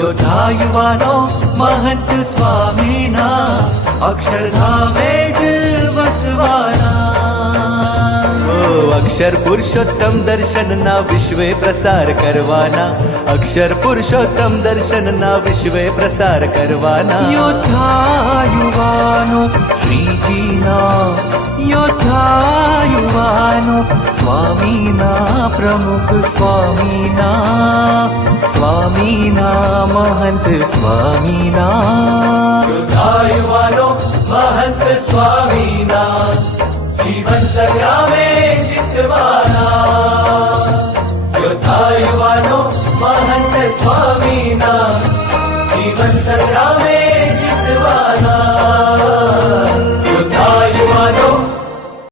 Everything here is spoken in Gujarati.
યોદ્ધા યુવાનો મહંત સ્વામીના અક્ષરધામે જ વસવાના. અક્ષર પુરુષોત્તમ દર્શનના વિશ્વે પ્રસાર કરવાના. અક્ષર પુરુષોત્તમ દર્શનના વિશ્વે પ્રસાર કરવાના. યોદ્ધા યુવાનો શ્રીજીના, યોદ્ધા યુવાનો સ્વામીના પ્રમુખ સ્વામીના, સ્વામીના મહંત સ્વામીના. યોદ્ધા યુવાનો મહંત સ્વામીના જીવન સંગ્રામે જીતવાના. યોદ્ધા યુવાનો મહંત સ્વામીના જીવન સંગ્રામે